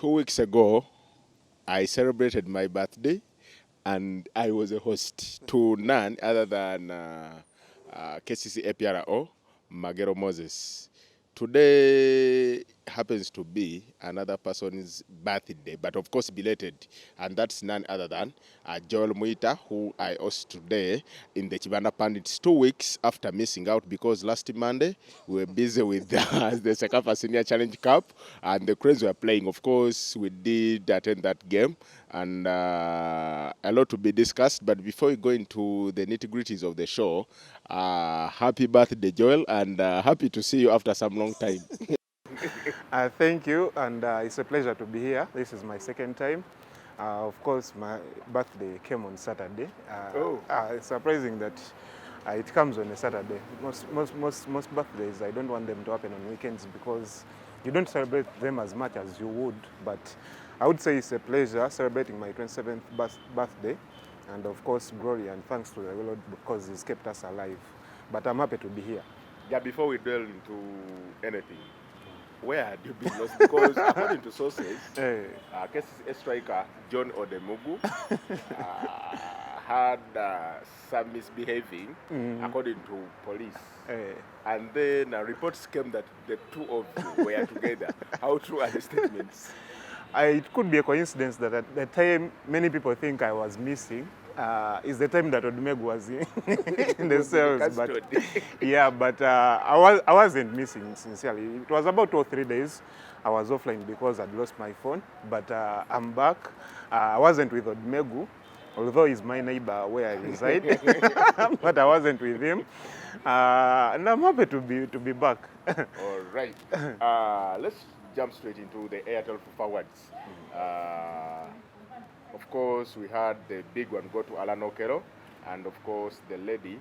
2 weeks ago, I celebrated my birthday, and I was a host to none other than KCC APRO, Magero Moses. Today happens to be another person's birthday, but of course belated, and that's none other than Joel Muita, who I host today in the Kibanda Pundits 2 weeks after missing out because last Monday we were busy with the CECAFA Senior Challenge Cup and the Cranes were playing. Of course, we did attend that game and a lot to be discussed. But before we go into the nitty-gritties of the show, happy birthday, Joel, and happy to see you after some long time. Thank you, and it's a pleasure to be here. This is my second time. Of course, my birthday came on Saturday. It's surprising that it comes on a Saturday. Most birthdays, I don't want them to happen on weekends because you don't celebrate them as much as you would. But I would say it's a pleasure celebrating my 27th birthday. And of course, glory and thanks to the Lord because He's kept us alive. But I'm happy to be here. Yeah, before we delve into anything, where had you been lost? Because according to sources, KCC striker John Odemugu had some misbehaving, according to police. And then reports came that the two of you were together. How true are the statements? It could be a coincidence that at the time many people think I was missing is the time that Odumegu was in the cells. But yeah, but I wasn't missing, sincerely. It was about 2 or 3 days. I was offline because I'd lost my phone, but I'm back. I wasn't with Odumegu, although he's my neighbor where I reside, but I wasn't with him. And I'm happy to be back. All right. Let's jump straight into the Airtel FUFA awards. Of course, we had the big one go to Alan Okero, and of course the lady,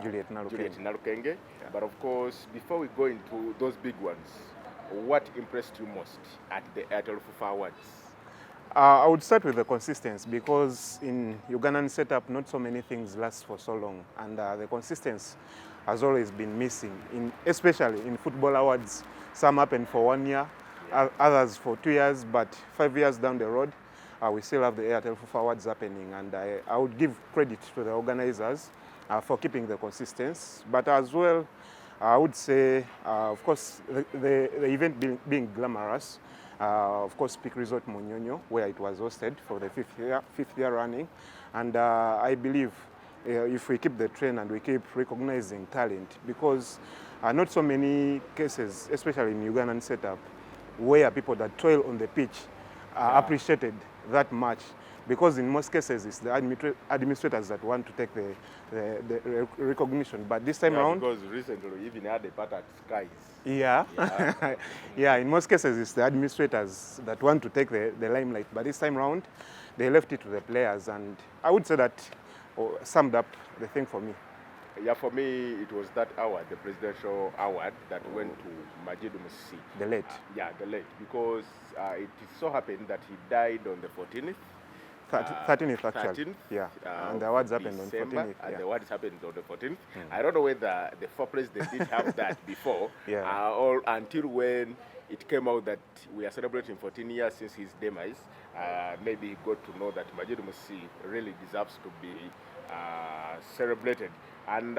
Juliet Narukenge. Yeah. But of course, before we go into those big ones, what impressed you most at the Airtel FUFA awards? I would start with the consistency because in Ugandan setup, not so many things last for so long, and the consistency has always been missing, especially in football awards. Some happen for 1 year, others for 2 years, but 5 years down the road, we still have the Airtel FUFA awards happening, and I would give credit to the organizers for keeping the consistency, but as well, I would say, of course, the event being glamorous, of course, Peak Resort Munyonyo, where it was hosted for the fifth year running, and I believe if we keep the trend and we keep recognizing talent, because not so many cases, especially in Ugandan setup, where people that toil on the pitch are appreciated that much, because in most cases it's the administrators that want to take the recognition. But this time around, because recently we even had a part at Skies. Yeah, in most cases it's the administrators that want to take the limelight. But this time around, they left it to the players, and I would say that summed up the thing for me. Yeah, for me, it was that award, the presidential award, that went to Majid Musi. The late. The late, because it so happened that he died on the 14th. 13th, actually. 13th, yeah, and the awards happened on December, 14th. And the awards happened on the 14th. I don't know whether the former president did have that before, or until when it came out that we are celebrating 14 years since his demise. Maybe he got to know that Majid Musi really deserves to be celebrated. And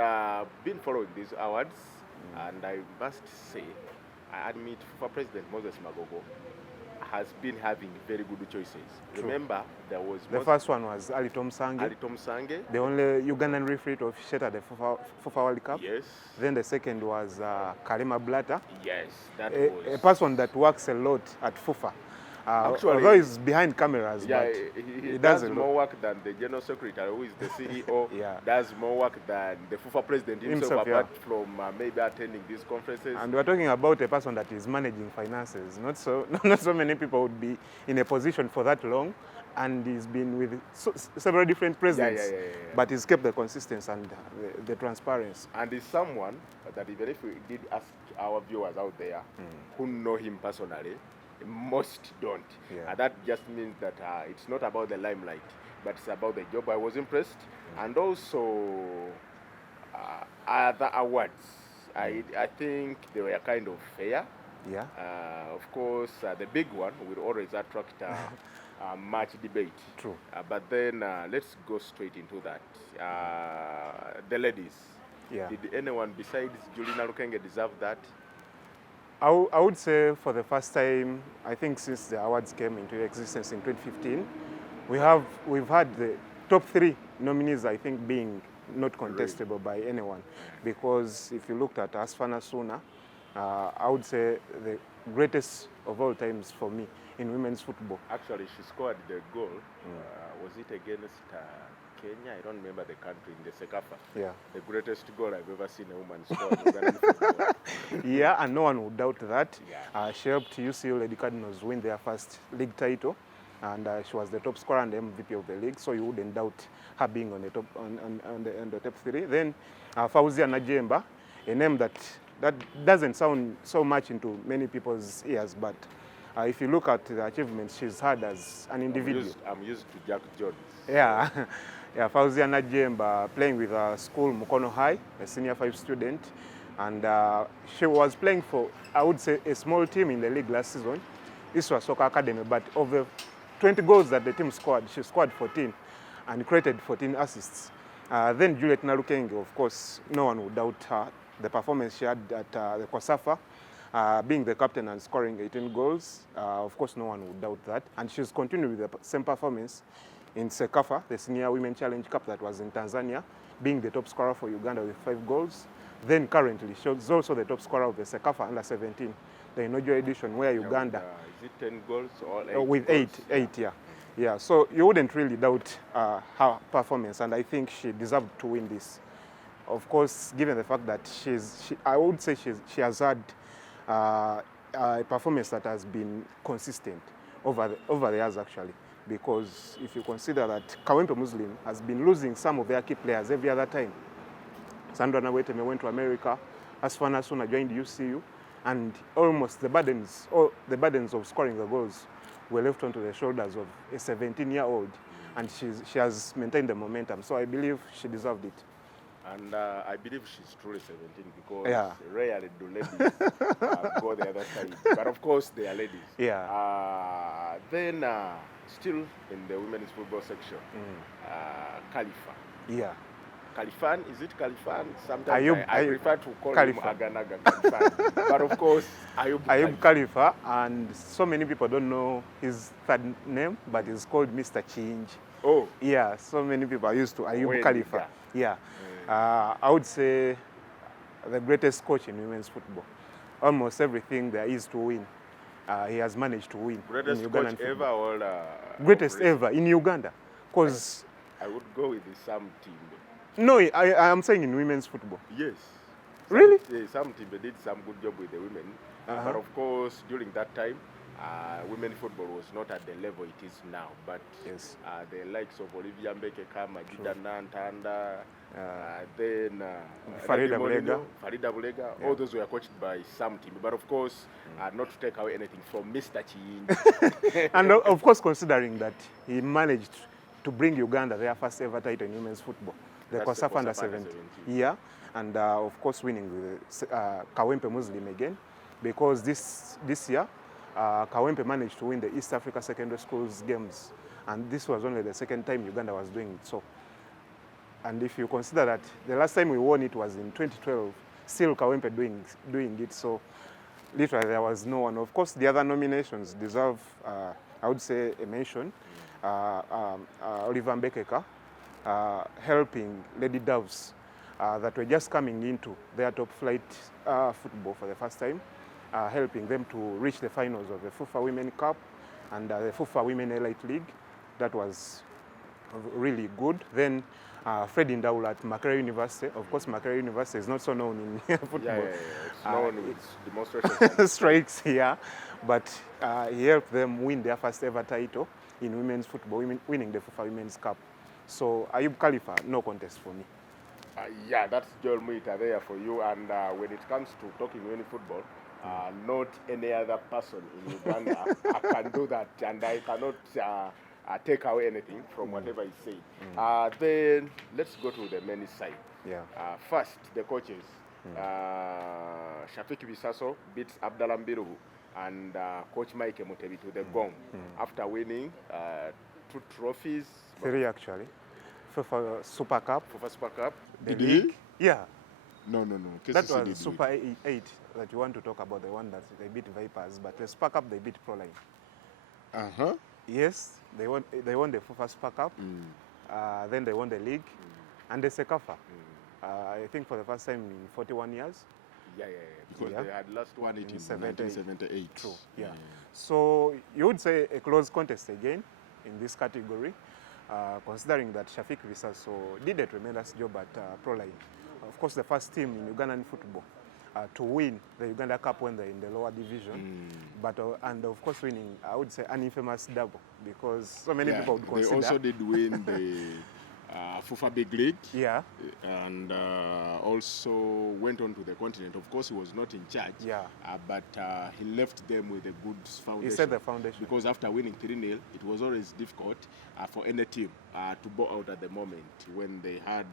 been following these awards, and I must say, I admit FUFA President Moses Magogo has been having very good choices. True. Remember, there was... The first one was Ali Tom Sange. The only Ugandan referee to officiate at the FUFA World Cup. Yes. Then the second was Kalema Blatter. Yes, that was... A person that works a lot at FUFA. Actually, although he's behind cameras, but he does more work than the General Secretary, who is the CEO, does more work than the FUFA President himself apart from maybe attending these conferences. And we're talking about a person that is managing finances. Not so many people would be in a position for that long, and he's been with several different presidents, but he's kept the consistency and the transparency. And he's someone that even if we did ask our viewers out there who know him personally, most don't. That just means that it's not about the limelight, but it's about the job. I was impressed. And also other awards, I think they were kind of fair. Yeah. Of course, the big one will always attract much debate. True. But then let's go straight into that. The ladies. Yeah. Did anyone besides Julina Lukenge deserve that? I would say for the first time, I think since the awards came into existence in 2015, we've had the top 3 nominees, I think, being not contestable by anyone. Because if you looked at Asfana Suna, I would say the greatest of all times for me in women's football. Actually, she scored the goal. Was it against Kenya? I don't remember the country in the CECAFA. Yeah. The greatest goal I've ever seen a woman score in Uganda football. Yeah, and no one would doubt that. Yeah. She helped UCU Lady Cardinals win their first league title, and she was the top scorer and MVP of the league, so you wouldn't doubt her being on the top on the top 3. Then Fauzia Najemba, a name that doesn't sound so much into many people's ears, but if you look at the achievements she's had as an individual. I'm used to Jack Jones. Yeah. Yeah, Fauzia Najemba playing with school Mukono High, a senior 5 student, and she was playing for, I would say, a small team in the league last season. This was Soccer Academy, but of the 20 goals that the team scored, she scored 14 and created 14 assists. Then Juliet Nalukenge, of course, no one would doubt her. The performance she had at the COSAFA, being the captain and scoring 18 goals, of course, no one would doubt that. And she's continued with the same performance in CECAFA, the Senior Women Challenge Cup that was in Tanzania, being the top scorer for Uganda with 5 goals. Then currently, she's also the top scorer of the CECAFA Under-17, the inaugural edition where Uganda... is it 10 goals or 8 with goals? 8, yeah. Yeah, so you wouldn't really doubt her performance, and I think she deserved to win this. Of course, given the fact that I would say she has had a performance that has been consistent over the years, actually. Because if you consider that Kawempe Muslim has been losing some of their key players every other time. Sandra Naweteme went to America, Asfana Suna joined UCU, and almost the burdens of scoring the goals were left onto the shoulders of a 17-year-old, and she has maintained the momentum. So I believe she deserved it. And I believe she's truly 17 because rarely do ladies go the other side. But of course, they are ladies. Yeah. Then still in the women's football section, Khalifa. Yeah. Khalifan, is it Khalifan? Sometimes I prefer to call Khalifa. him Aganaga Khalifan. But of course, Ayub Khalifa, and so many people don't know his third name, but he's called Mr. Change. Oh. Yeah, so many people are used to Ayub Khalifa. Yeah. I would say the greatest coach in women's football. Almost everything there is to win, he has managed to win. Greatest in coach Ugandan ever or greatest ever in Uganda. Because I would go with the Sam team. No, I am saying in women's football. Yes. Really? Some team did some good job with the women. But of course, during that time, women football was not at the level it is now. But yes, the likes of Olivia Mbekeka, Majida Nantanda, then Farida Bulega, all those were coached by some team. But of course, not to take away anything from Mr. Chin. And of course, considering that he managed to bring Uganda their first ever title in women's football, the COSAFA Under-17. Yeah, and of course winning with Kawempe Muslim again, because this year, Kawempe managed to win the East Africa Secondary Schools Games, and this was only the second time Uganda was doing it. So, and if you consider that the last time we won it was in 2012, still Kawempe doing it, so literally there was no one. Of course, the other nominations deserve, I would say, a mention. Oliver Mbekeka, helping Lady Doves that were just coming into their top flight football for the first time, helping them to reach the finals of the FUFA Women Cup and the FUFA Women Elite League. That was really good. Then Fred Ndaula at Makerere University. Of course, Makerere University is not so known in football. It's known with demonstration strikes here, but he helped them win their first ever title in women's football, winning the FUFA Women's Cup. So Ayub Khalifa, no contest for me. Yeah, that's Joel Muita there for you. And when it comes to talking women's football, not any other person in Uganda can do that, and I cannot take away anything from whatever he said. Then let's go to the men's side. Yeah. First, the coaches. Shafik Bisaso beats Abdallah Mbiru and Coach Mike Mutebi to the gong after winning 2 trophies. 3 actually. FUFA Super Cup. FUFA Super Cup. The Did league. he? Yeah. No. That KCC was did Super 8 that you want to talk about, the one that they beat Vipers, but the Super Cup they beat Proline. Uh-huh. Yes, they won the FUFA Super Cup, then they won the league, and the CECAFA. I think for the first time in 41 years. Yeah. Because they had last won it in 1978. True, yeah. So you would say a close contest again in this category, considering that Shafik Visaso did a tremendous job at Proline. Of course, the first team in Ugandan football to win the Uganda Cup when they're in the lower division, but and of course winning, I would say, an infamous double, because so many people would consider. They also did win the FUFA Big League, and also went on to the continent. Of course, he was not in charge, but he left them with a good foundation. He set the foundation. Because after winning 3-0, it was always difficult for any team to bow out at the moment when they had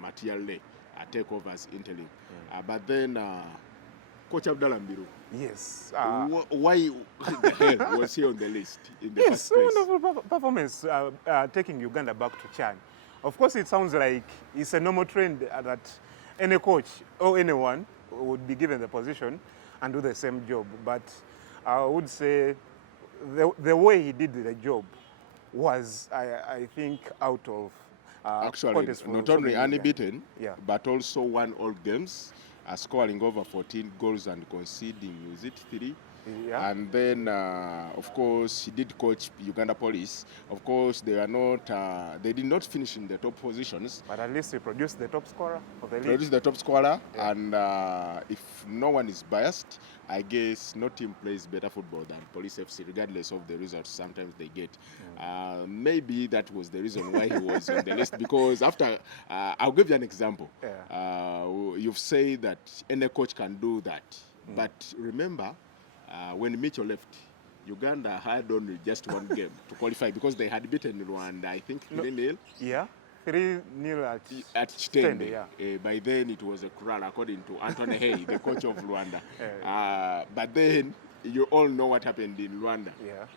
Matiale take over as interim. But then Coach Abdallah Mbiru. Yes. Why the hell was he on the list in the first place? Wonderful performance, taking Uganda back to CHAN. Of course, it sounds like it's a normal trend that any coach or anyone would be given the position and do the same job. But I would say the way he did the job was, I think, out of actually not only unbeaten, but also won all games, scoring over 14 goals and conceding, is it 3? And then, of course, he did coach Uganda Police. Of course, they are not. They did not finish in the top positions. But at least he produced the top scorer of the league. Produced the top scorer, and if no one is biased, I guess no team plays better football than Police FC, regardless of the results sometimes they get. Maybe that was the reason why he was on the list. Because after, I'll give you an example. You've said that any coach can do that, but remember. When Mitchell left, Uganda had only just one game to qualify because they had beaten Rwanda, I think 3-0. 3-0 at Chitende. By then it was a crawl, according to Anthony Hay, the coach of Rwanda. But then you all know what happened in Rwanda.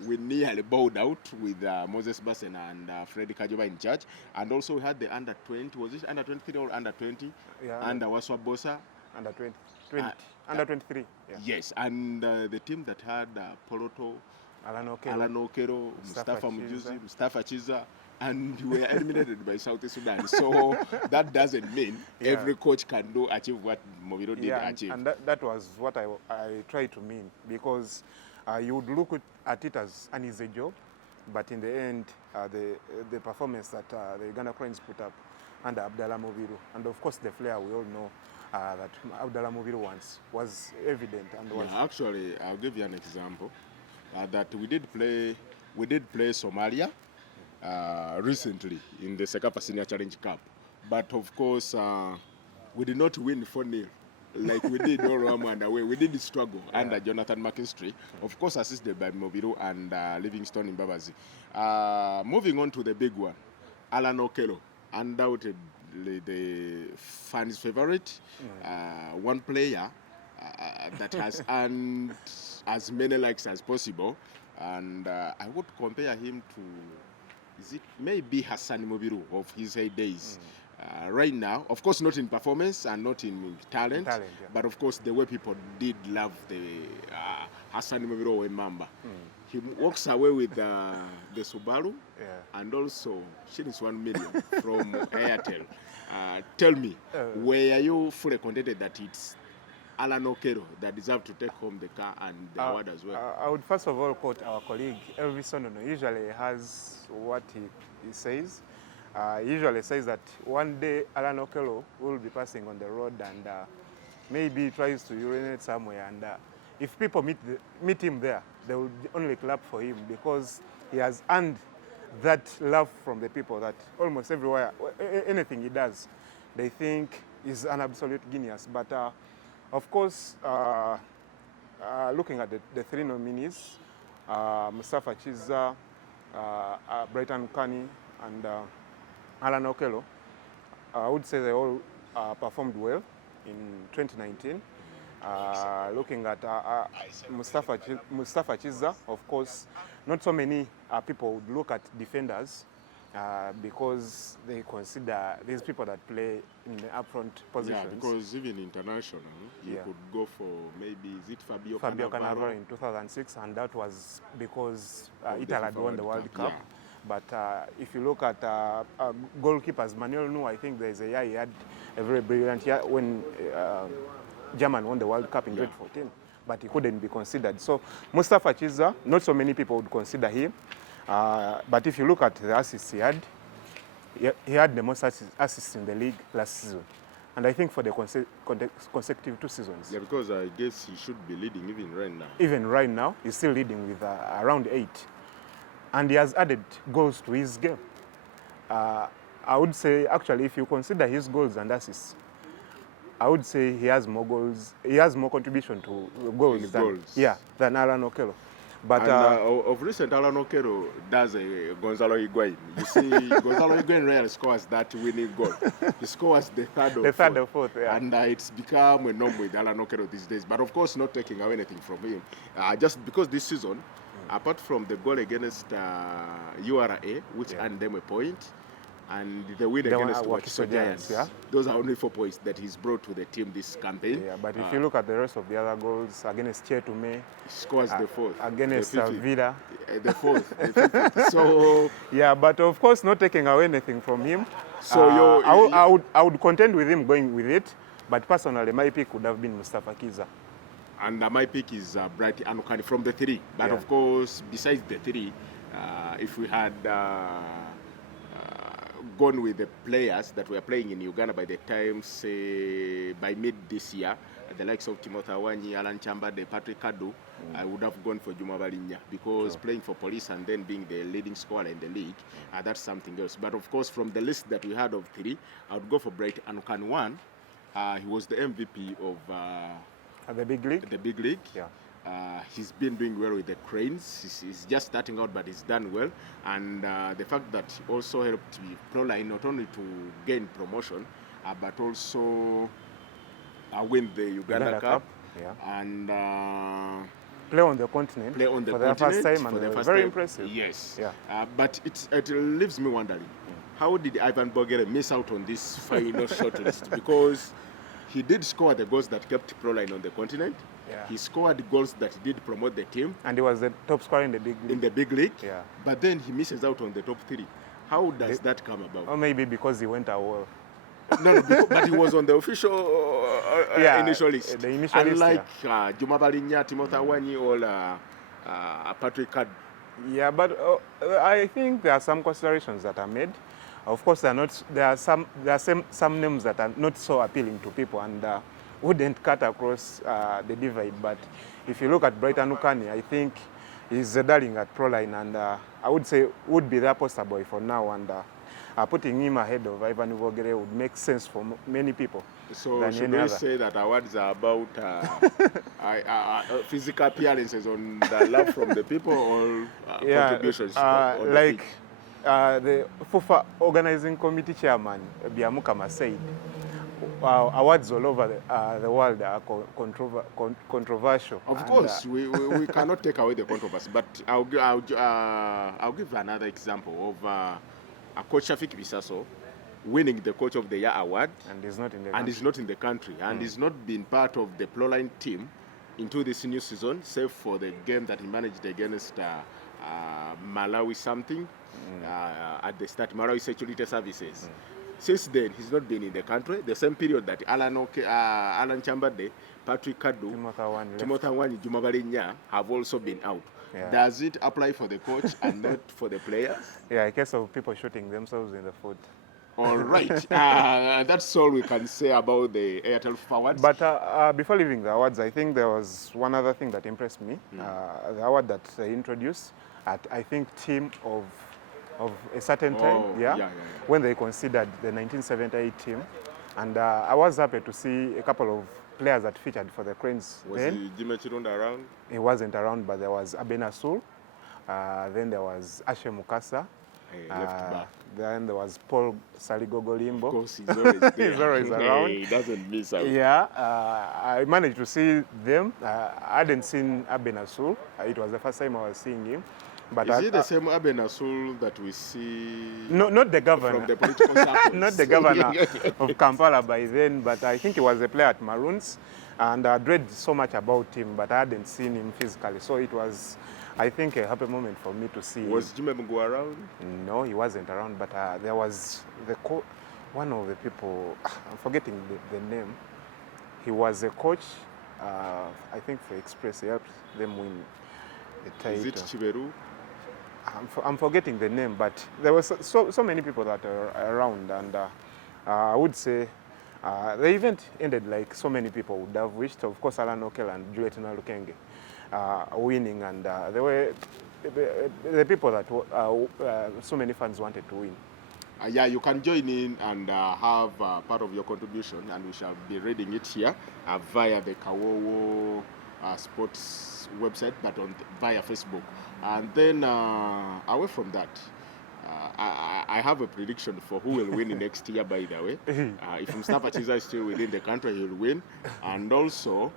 We nearly bowed out with Moses Bassen and Freddy Kajoba in charge. And also we had the under 20, was it under 23 or under 20? Under Waswa Bosa. Under 20. Under 23. Yes, and the team that had Poloto, Alan Okero, Mustafa Mujuzi, Mustafa Chiza, and we were eliminated by South Sudan. So that doesn't mean every coach can achieve what Mobiro did achieve. And that was what I tried to mean, because you would look at it as an easy job, but in the end, the performance that the Uganda Cranes put up under Abdallah Mobiru, and of course the flair we all know that Abdallah Mobiru once was evident. And was actually, I'll give you an example that we did play Somalia recently in the CECAFA Senior Challenge Cup, but of course we did not win 4-0 like we did all around away. We did struggle under Jonathan McKinstry, of course assisted by Mobiru and Livingstone in Babazi. Moving on to the big one, Alan Okelo, undoubtedly the fans' favorite, one player that has earned as many likes as possible, and I would compare him to, is it maybe Hassan Mobiru of his heydays. Right now, of course, not in performance and not in talent, but of course the way people did love the Hassan Mobiru Wemamba. He walks away with the Subaru and also shillings 1 million from Airtel. Tell me, were you fully contented that it's Alan Okero that deserved to take home the car and the award as well? I would first of all quote our colleague Elvis Onono. Usually has what he says. He usually says that one day Alan Okero will be passing on the road and maybe he tries to urinate somewhere, and if people meet him there, they will only clap for him because he has earned that love from the people that almost everywhere, anything he does, they think is an absolute genius. But of course, looking at the 3 nominees, Mustafa Chiza, Brighton Kani, and Alan Okelo, I would say they all performed well. in 2019. Looking at Mustafa Chiza, of course, not so many people would look at defenders because they consider these people that play in the upfront positions. Yeah, because even international, you could go for maybe, is it Fabio Cannavaro in 2006, and that was because Italy had won the World Cup. Yeah. But if you look at goalkeepers, Manuel Neuer, I think there's a year he had a very brilliant year when Germany won the World Cup in 2014, but he couldn't be considered. So Mustafa Chiza, not so many people would consider him. But if you look at the assists he had the most assists in the league last season. And I think for the consecutive 2 seasons. Yeah, because I guess he should be leading even right now. Even right now, he's still leading with around 8. And he has added goals to his game. I would say, actually, if you consider his goals and assists, I would say he has more goals. He has more contribution to goals than Alan Okello. But and, of recent, Alan Okello does a Gonzalo Higuain. You see, Gonzalo Higuain rarely scores that winning goal. He scores the third or fourth. Yeah. And it's become a norm with Alan Okello these days. But of course, not taking away anything from him. Just because this season, apart from the goal against URA, which earned them a point, and the win against Wakiso Giants. Those are only 4 points that he's brought to the team this campaign. Yeah, but if you look at the rest of the other goals, against Chetume, he scores the 4th. Against Villa. The 4th. The 5th. So, yeah, but of course, not taking away anything from him. So I would contend with him going with it, but personally, my pick would have been Mustafa Chiza. And my pick is Bright Anukani from the 3. But of course, besides the 3, if we had gone with the players that were playing in Uganda by the time, say, by mid this year, the likes of Timothy Awanyi, Alan Chambade, Patrick Kadu, I would have gone for Juma Balinya, because playing for Police and then being the leading scorer in the league, that's something else. But of course, from the list that we had of 3, I would go for Bright Anukan 1. He was the MVP of the big league. The big league. Yeah. He's been doing well with the Cranes. He's just starting out, but he's done well. And the fact that he also helped Proline not only to gain promotion, but also win the Uganda Cup. Yeah. And play on the continent. Play on the for continent. The first time, for the first very time. impressive. Yes. Yeah. But it leaves me wondering, how did Ivan Bogere miss out on this final shortlist? Because he did score the goals that kept Proline on the continent. Yeah. He scored goals that did promote the team. And he was the top scorer in the big league. In the big league. Yeah. But then he misses out on the top 3. How does that come about? Or maybe because he went away. No, but he was on the official initial list. The initial Unlike list, Juma Balinya, Timothy Awanyi, or Patrick Kadu. Yeah, but I think there are some considerations that are made. Of course, there are some names that are not so appealing to people and wouldn't cut across the divide. But if you look at Brighton Ukani, I think he's the darling at Proline, and I would say would be the poster boy for now. And putting him ahead of Ivan Vogere would make sense for many people. So should we say that awards are about physical appearances on the love from the people, or contributions? Like the FUFA organizing committee chairman, Biamukama, said, awards all over the world are controversial. Of course, we cannot take away the controversy, but I'll give another example of Coach Shafik Bisaso winning the Coach of the Year award, and he's not in the country. And he's not been part of the Proline team into this new season, save for the game that he managed against Malawi something at the start, Malawi Security Services. Since then, he's not been in the country. The same period that Alan Chambade, Patrick Kadu, Timothy Awanyi, Juma Balinya have also been out. Yeah. Does it apply for the coach and not for the players? Yeah, a case of people shooting themselves in the foot. All right. That's all we can say about the Airtel FUFA awards. But before leaving the awards, I think there was one other thing that impressed me. The award that they introduced at, I think, team of a certain time, when they considered the 1978 team. And I was happy to see a couple of players that featured for the Cranes. Was Jimmy Chirunda around? He wasn't around, but there was Abena Sul. Then there was Ashe Mukasa. Left back. Then there was Paul Saligogolimbo. Of course, he's always there. He's always around. He doesn't miss out. Yeah, I managed to see them. I hadn't seen Aben Asul. It was the first time I was seeing him. But Is it the same Aben Asul that we see? No, not the governor. From the political circles? Not the governor of Kampala by then, but I think he was a player at Maroons. And I'd read so much about him, but I hadn't seen him physically. So it was, I think, a happy moment for me to see Was Jimmy Mungu around? No, he wasn't around, but there was one of the people, I'm forgetting the name. He was a coach, I think, for Express. He helped them win the title. Is it Chiberu? I'm forgetting the name, but there were so many people that are around, and I would say the event ended like so many people would have wished. Of course, Alan Okel and Juliet Nalukenge winning, and there were the people that so many fans wanted to win. Yeah, you can join in and have part of your contribution, and we shall be reading it here via the Kawowo sports website, but via Facebook. And then away from that, I have a prediction for who will win next year, by the way. If Mustafa Chiza is still within the country, he will win. And also,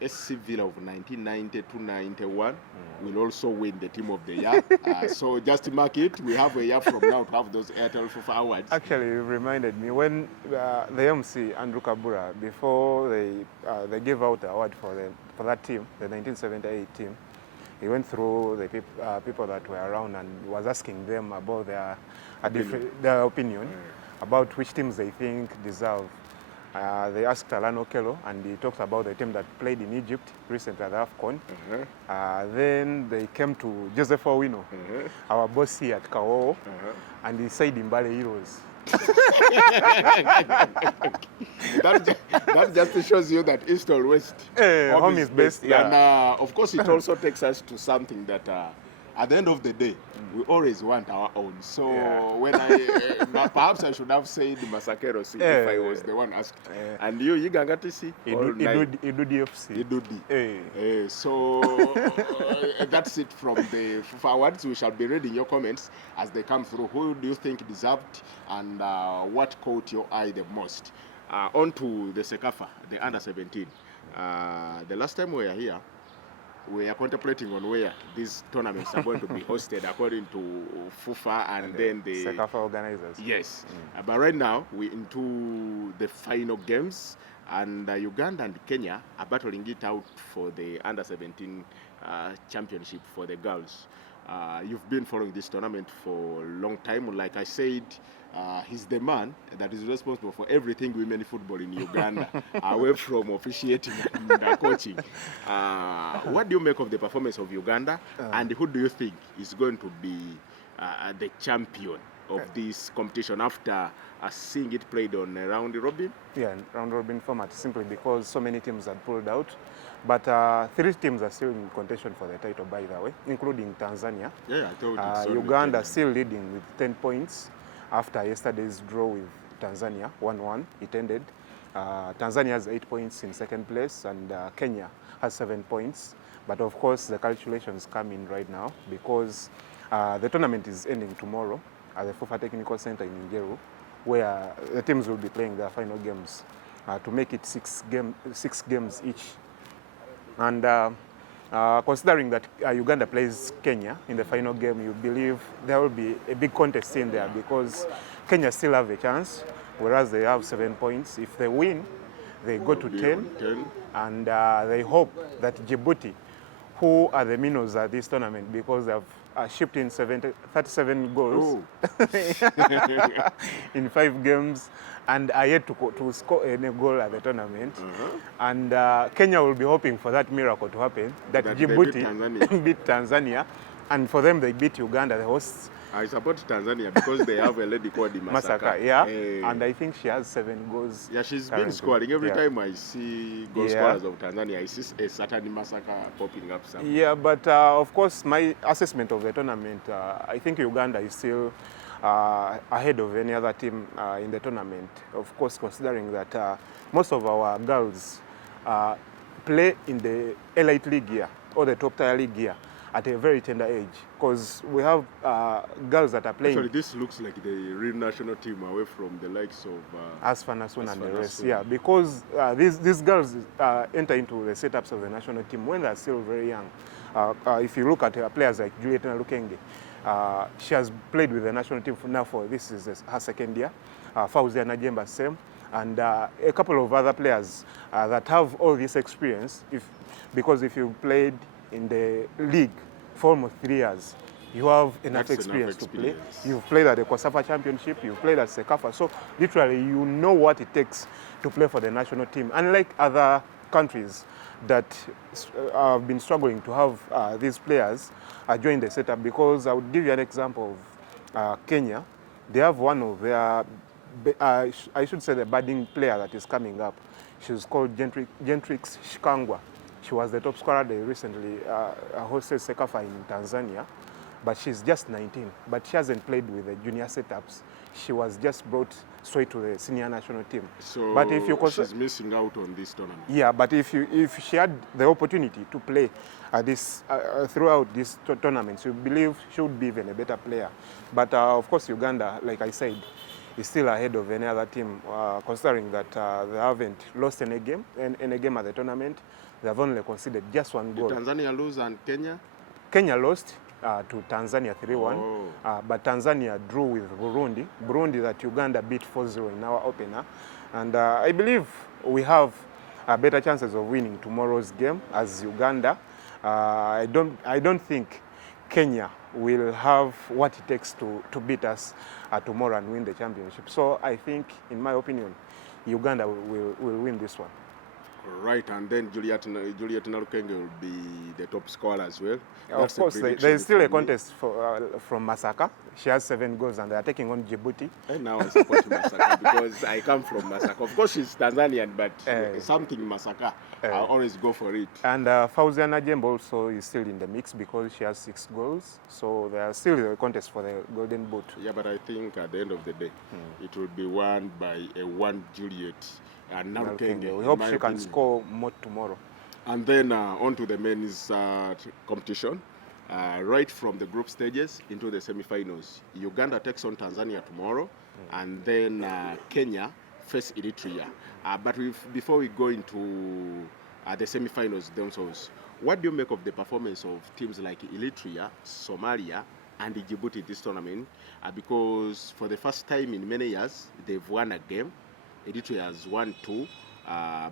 SC Villa of 1990-91 will also win the team of the year. So just mark it. We have a year from now to have those Airtel FUFA awards. Actually, you reminded me when the MC, Andrew Kabura, before they gave out the award for that team, the 1978 team, he went through the people that were around and was asking them about their opinion about which teams they think deserve. They asked Alan Okello, and he talked about the team that played in Egypt recently at the AFCON. Then they came to Joseph Owino, our boss here at Kawowo, and he said Imbale Heroes. That just shows you that East or West, home is best. Yeah. And of course, it also takes us to something that at the end of the day, we always want our own. So when perhaps I should have said Masakero if I was the one asked. And you Yigangatisi? Idudi. So that's it from the FUFA Awards. We shall be reading your comments as they come through. Who do you think deserved, and what caught your eye the most? On to the CECAFA, the under-17. The last time we were here, we are contemplating on where these tournaments are going to be hosted according to FUFA and then the CECAFA organizers. Yes. But right now, we're into the final games, and Uganda and Kenya are battling it out for the under-17 championship for the girls. You've been following this tournament for a long time. Like I said, he's the man that is responsible for everything women football in Uganda, away from officiating and coaching. What do you make of the performance of Uganda, and who do you think is going to be the champion of this competition after seeing it played on a round robin? Yeah, round robin format, simply because so many teams had pulled out. But 3 teams are still in contention for the title, by the way, including Tanzania. Yeah, I told you. Uganda still leading with 10 points after yesterday's draw with Tanzania, 1-1. It ended. Tanzania has 8 points in second place, and Kenya has 7 points. But of course, the calculations come in right now because the tournament is ending tomorrow at the FUFA Technical Center in Njeru, where the teams will be playing their final games to make it 6 games each. And considering that Uganda plays Kenya in the final game, you believe there will be a big contest in there because Kenya still have a chance, whereas they have 7 points. If they win, they go to 10, and they hope that Djibouti, who are the minnows at this tournament because they have shipped in 37 goals in 5 games and are yet to score any goal at the tournament. And Kenya will be hoping for that miracle to happen, that Djibouti beat Tanzania, and for them they beat Uganda, the hosts. I support Tanzania because they have a lady called Masaka. And I think she has 7 goals. Yeah, she's been scoring. Every time I see goal scorers of Tanzania, I see a certain Masaka popping up somewhere. Yeah, but of course, my assessment of the tournament, I think Uganda is still ahead of any other team in the tournament. Of course, considering that most of our girls play in the elite league here, or the top tier league here. at a very tender age, because we have girls that are playing. Actually, this looks like the real national team away from the likes of Asfanasun and the rest, yeah, because these girls enter into the setups of the national team when they're still very young. If you look at players like Juliet Nalukenge, she has played with the national team for this is her second year. Fauzia Najemba, same, and a couple of other players that have all this experience. Because if you played in the league for almost 3 years, you have enough experience to play. You've played at the CECAFA Championship, you've played at CECAFA, so literally you know what it takes to play for the national team. Unlike other countries that have been struggling to have these players join the setup, because I would give you an example of Kenya. They have one of their, I should say, the budding player that is coming up. She's called Gentrix Shikangwa. She was the top scorer. They recently hosted CECAFA in Tanzania, but she's just 19. But she hasn't played with the junior setups. She was just brought straight to the senior national team. So but if you she's missing out on this tournament. Yeah, but if she had the opportunity to play throughout this tournament, you believe she would be even a better player. But of course, Uganda, like I said, is still ahead of any other team, considering that they haven't lost any game at the tournament. They have only conceded just one goal. Did Tanzania lose and Kenya? Kenya lost to Tanzania 3-1, but Tanzania drew with Burundi. Burundi that Uganda beat 4-0 in our opener. And I believe we have better chances of winning tomorrow's game as Uganda. I don't think Kenya will have what it takes to beat us tomorrow and win the championship. So I think, in my opinion, Uganda will win this one. Right, and then Juliet Nalukenge will be the top scorer as well. Of course, there is still a contest from Masaka. She has 7 goals and they are taking on Djibouti. And now I support Masaka because I come from Masaka. Of course, she's Tanzanian, but something Masaka, I always go for it. And Fauzia Najemba also is still in the mix because she has 6 goals. So there are still a contest for the Golden Boot. Yeah, but I think at the end of the day, it will be won by one Juliet. And we hope she can score more tomorrow. And then on to the men's competition. Right from the group stages into the semi-finals. Uganda takes on Tanzania tomorrow, and then Kenya face Eritrea. But before we go into the semi-finals themselves, what do you make of the performance of teams like Eritrea, Somalia, and Djibouti this tournament? Because for the first time in many years, they've won a game. Eritrea has won 2.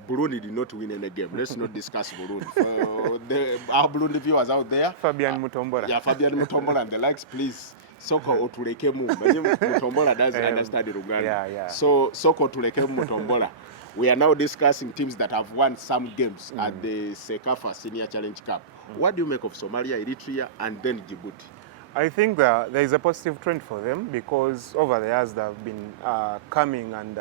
Burundi did not win any game. Let's not discuss Burundi. For our Burundi viewers out there. Fabian Mutombola. Yeah, Fabian Mutombola and the likes, please. Soko otulekemu. Mutombola does understand Uganda. Yeah. So Soko otulekemu Mutombola. We are now discussing teams that have won some games at the CECAFA Senior Challenge Cup. What do you make of Somalia, Eritrea, and then Djibouti? I think there is a positive trend for them because over the years they have been coming and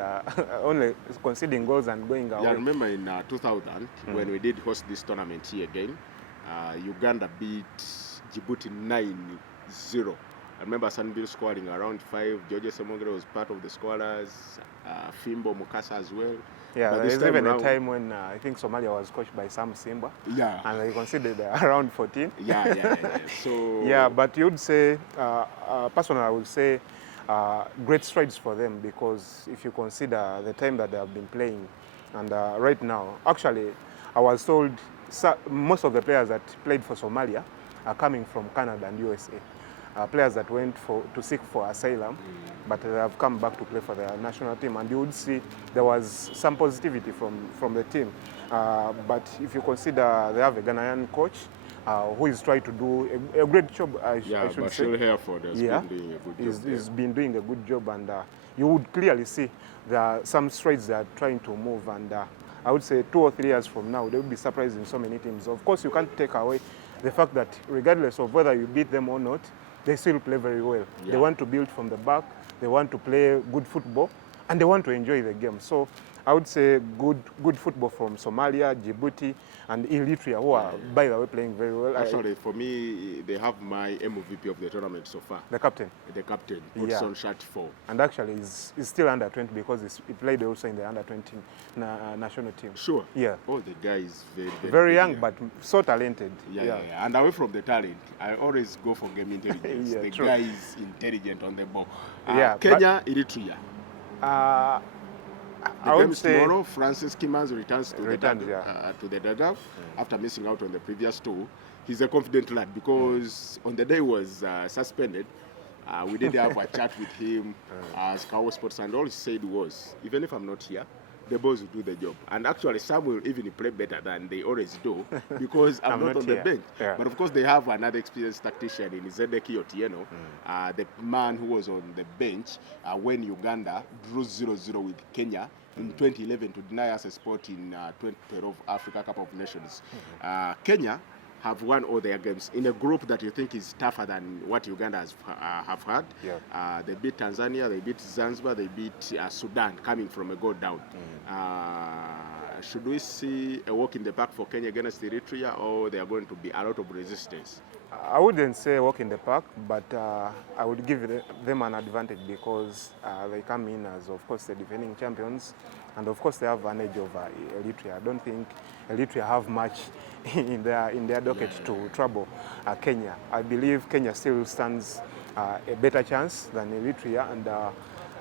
only conceding goals and going away. Yeah, I remember in 2000 when we did host this tournament here again, Uganda beat Djibouti 9-0. I remember Sanbil scoring around 5. George Semongere was part of the scorers. Fimbo Mukasa as well. Yeah, there is even a time when I think Somalia was coached by Sam Simba. Yeah. And they considered around 14. Yeah. So yeah, but you'd say, personally, I would say great strides for them because if you consider the time that they have been playing, and right now, actually, I was told most of the players that played for Somalia are coming from Canada and USA. Players that went to seek for asylum, but they have come back to play for their national team. And you would see there was some positivity from the team. But if you consider they have a Ghanaian coach who is trying to do a great job, I should say. Bashir Hereford has been doing a good job. He's been doing a good job, and you would clearly see there are some strides they are trying to move. And I would say 2 or 3 years from now, they will be surprising so many teams. Of course, you can't take away the fact that regardless of whether you beat them or not, they still play very well. They want to build from the back, they want to play good football, and they want to enjoy the game. So I would say good football from Somalia, Djibouti, and Eritrea, who are, by the way, playing very well. Actually, for me, they have my MVP of the tournament so far. The captain. The captain puts on shirt 4. And actually, he's still under 20 because he played also in the under 20 national team. Sure. Yeah. Oh, the guy is very young, but so talented. Yeah. And away from the talent, I always go for game intelligence. The true. guy is intelligent on the ball. but, Kenya, Eritrea. I would say tomorrow, Francis Kimanzi returns to the dugout after missing out on the previous 2. He's a confident lad because on the day he was suspended, we did have a chat with him as Kawowo Sports, and all he said was, even if I'm not here, the boys will do the job. And actually, some will even play better than they always do because I'm not on the bench. Yeah. But of course, they have another experienced tactician in Zedeki Otieno, the man who was on the bench when Uganda drew 0-0 with Kenya in 2011 to deny us a spot in 2012 Africa Cup of Nations. Kenya have won all their games in a group that you think is tougher than what Uganda have had. Yeah. They beat Tanzania, they beat Zanzibar, they beat Sudan coming from a goal down. Should we see a walk in the park for Kenya against Eritrea, or there are going to be a lot of resistance? I wouldn't say walk in the park, but I would give them an advantage because they come in as, of course, the defending champions, and of course they have an edge over Eritrea. I don't think Eritrea have much in their docket to trouble Kenya. I believe Kenya still stands a better chance than Eritrea, and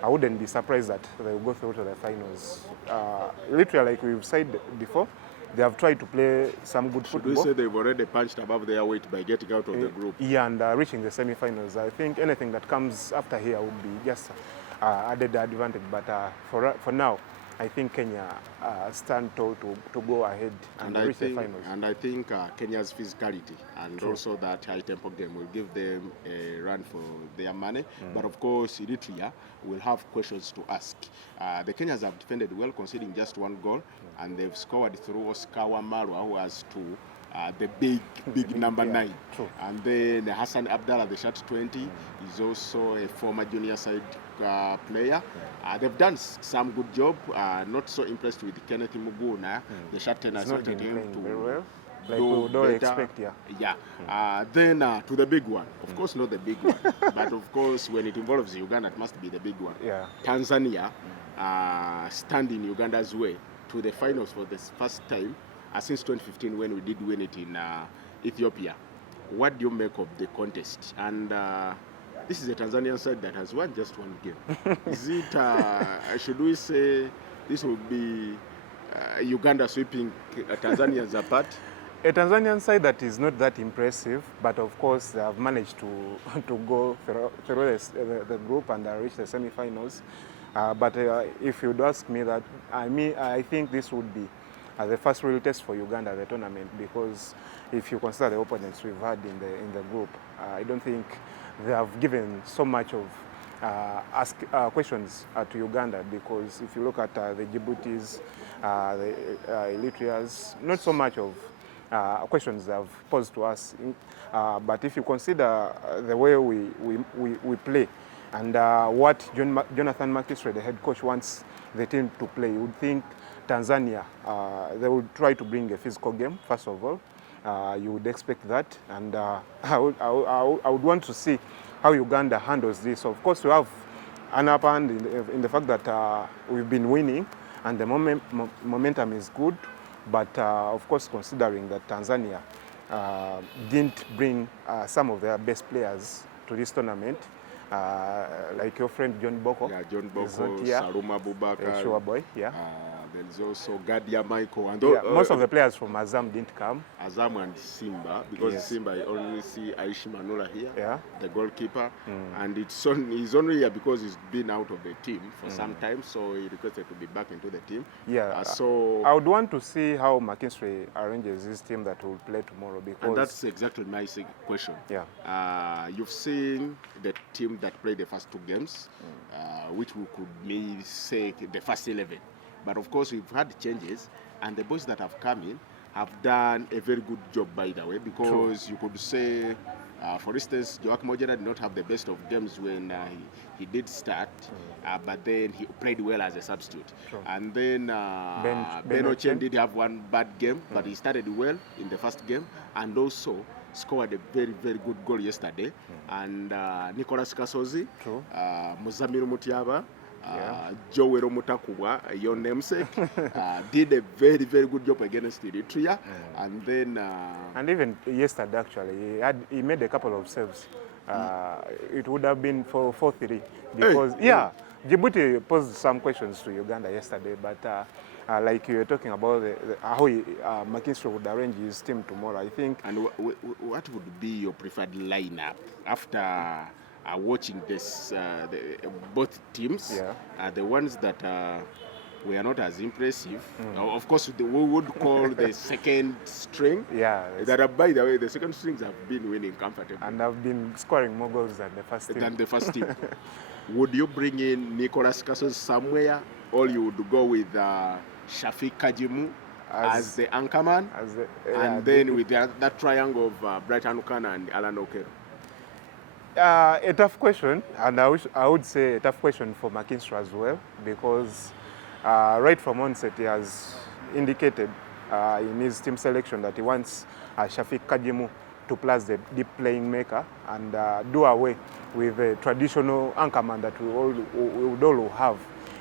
I wouldn't be surprised that they will go through to the finals. Eritrea, like we've said before, they have tried to play some good football. Should we say they've already punched above their weight by getting out of the group? Yeah, and reaching the semi-finals. I think anything that comes after here would be just added advantage. But for now, I think Kenya stand tall to go ahead and reach the finals. And I think Kenya's physicality and also that high-tempo game will give them a run for their money. But of course, Eritrea will have questions to ask. The Kenyans have defended well, conceding just 1 goal, and they've scored through Oscar Wamarwa, who has 2. The big number 9. True. And then Hassan Abdallah, the shirt 20, is also a former junior side player. They've done some good job. Not so impressed with Kenneth Muguna. The shirt 10 has wanted him to very well. Like do we don't better. expect, Then to the big one. Of course, not the big one. But of course, when it involves Uganda, it must be the big one. Yeah. Tanzania standing Uganda's way to the finals for the first time since 2015 when we did win it in Ethiopia. What do you make of the contest? And this is a Tanzanian side that has won just 1 game. Is it, should we say, this would be Uganda sweeping Tanzanians apart? A Tanzanian side that is not that impressive, but of course they have managed to go through the group and reach the semi-finals. But if you'd ask me that, I think this would be the first real test for Uganda, the tournament, because if you consider the opponents we've had in the group, I don't think they have given so much of questions to Uganda, because if you look at the Djiboutis, the Eritreas, not so much of questions they have posed to us. But if you consider the way we play and what Jonathan McKinstry, the head coach, wants the team to play, you would think Tanzania, they would try to bring a physical game, first of all. You would expect that. And I would want to see how Uganda handles this. Of course, we have an upper hand in the fact that we've been winning and the momentum is good. But of course, considering that Tanzania didn't bring some of their best players to this tournament, like your friend John Boko. Yeah, John Boko, Saluma Bubaka. Sure boy, yeah. There's also Gadia Michael. And most of the players from Azam didn't come. Azam and Simba, because Simba, I only see Aishi Manula here, the goalkeeper. And he's only here because he's been out of the team for some time, so he requested to be back into the team. Yeah, so I would want to see how McKinstry arranges his team that will play tomorrow. Because and that's exactly my question. Yeah. You've seen the team that played the first 2 games, which we could maybe say the first 11. But of course, we've had changes, and the boys that have come in have done a very good job, by the way, because you could say For instance, Joaquim Ojeda did not have the best of games when he did start, but then he played well as a substitute. Sure. And then Ben Ochen did have one bad game, but he started well in the first game, and also scored a very, very good goal yesterday. And Nicolas Kasozi, Muzamiru Mutiaba, Joel Mutakubwa, your namesake, did a very, very good job against Eritrea. And then and even yesterday actually he made a couple of saves. It would have been for 4-3 because Djibouti posed some questions to Uganda yesterday, but like you were talking about how McKinstry would arrange his team tomorrow, I think. And what would be your preferred lineup after watching this both teams? The ones that were not as impressive. Of course, we would call the second string. That by the way, the second strings have been winning comfortably. And have been scoring more goals than the first team. Would you bring in Nicolas Kasos somewhere, or you would go with Shafiq Kajimu as the anchorman, and then with that triangle of Bright Anukan and Alan Okero? A tough question, and I would say a tough question for McKinstry as well, because right from onset he has indicated in his team selection that he wants Shafiq Kajimu to play as the deep playing maker and do away with the traditional anchorman that we would all have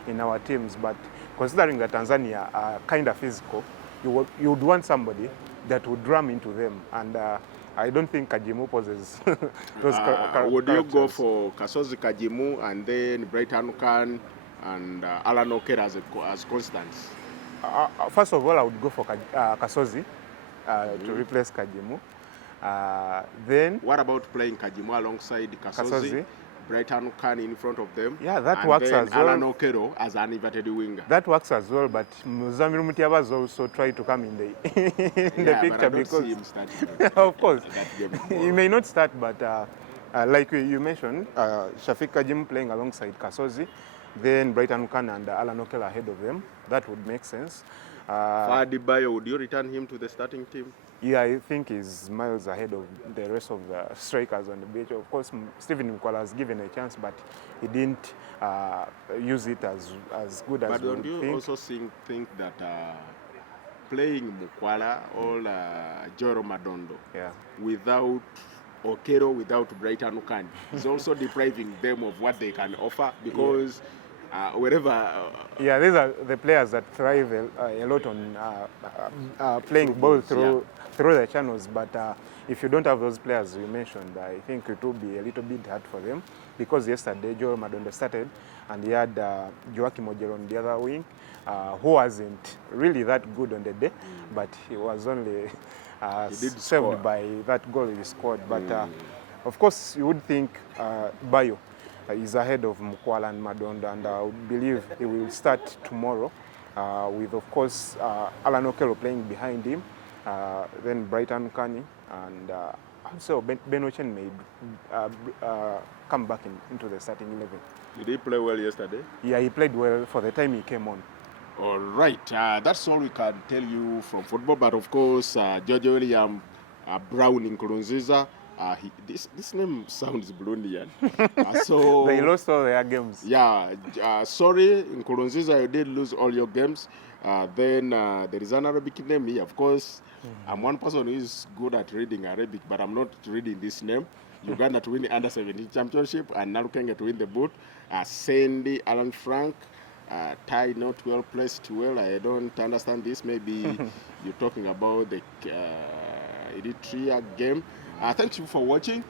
in our teams. But considering that Tanzania are kind of physical, you would want somebody that would drum into them, and I don't think Kajimu poses those would you go for Kasozi Kajimu and then Bright Anukan and Alan Oker as constants? First of all, I would go for Kasozi to replace Kajimu. Then what about playing Kajimu alongside Kasozi? Bright Anukan in front of them. Yeah, that works as well. Alan Okero as an inverted winger. That works as well, but Muzamiru Mutiaba has also tried to come in the picture, but I don't because see him starting of course that he may not start, but like you mentioned, Shafiq Kajimu playing alongside Kasozi, then Bright Anukan and Alan Okero ahead of them. That would make sense. Fadi Bayo, would you return him to the starting team? Yeah, I think he's miles ahead of the rest of the strikers on the pitch. Of course, Stephen Mkwala has given a chance, but he didn't use it as good as we think. But don't you also think that playing Mkwala or Joro Madondo without Okero, without Bright Anukan is also depriving them of what they can offer, because wherever... these are the players that thrive a lot on playing ball through the channels, but if you don't have those players you mentioned, I think it will be a little bit hard for them, because yesterday Joel Madondo started and he had Joaquim Ojeda on the other wing, who wasn't really that good on the day, but he was only saved by that goal he scored. But of course you would think Bayo is ahead of Mkwala and Madondo, and I would believe he will start tomorrow with, of course, Alan Okelo playing behind him, then Bright Anukan, and also Ben Ochen may come back into the starting 11. Did he play well yesterday? Yeah, he played well for the time he came on. All right, that's all we can tell you from football, but of course, George William Brown in Nkurunziza, this name sounds Burundian. So they lost all their games. Yeah, sorry, in Nkurunziza you did lose all your games. Then there is an Arabic name here. Of course, I'm one person who is good at reading Arabic, but I'm not reading this name. Uganda to win the Under-17 championship, and Narukenge to win the boot. Sandy, Alan Frank, Ty not well placed well. I don't understand this. Maybe you're talking about the Eritrea game. Thank you for watching.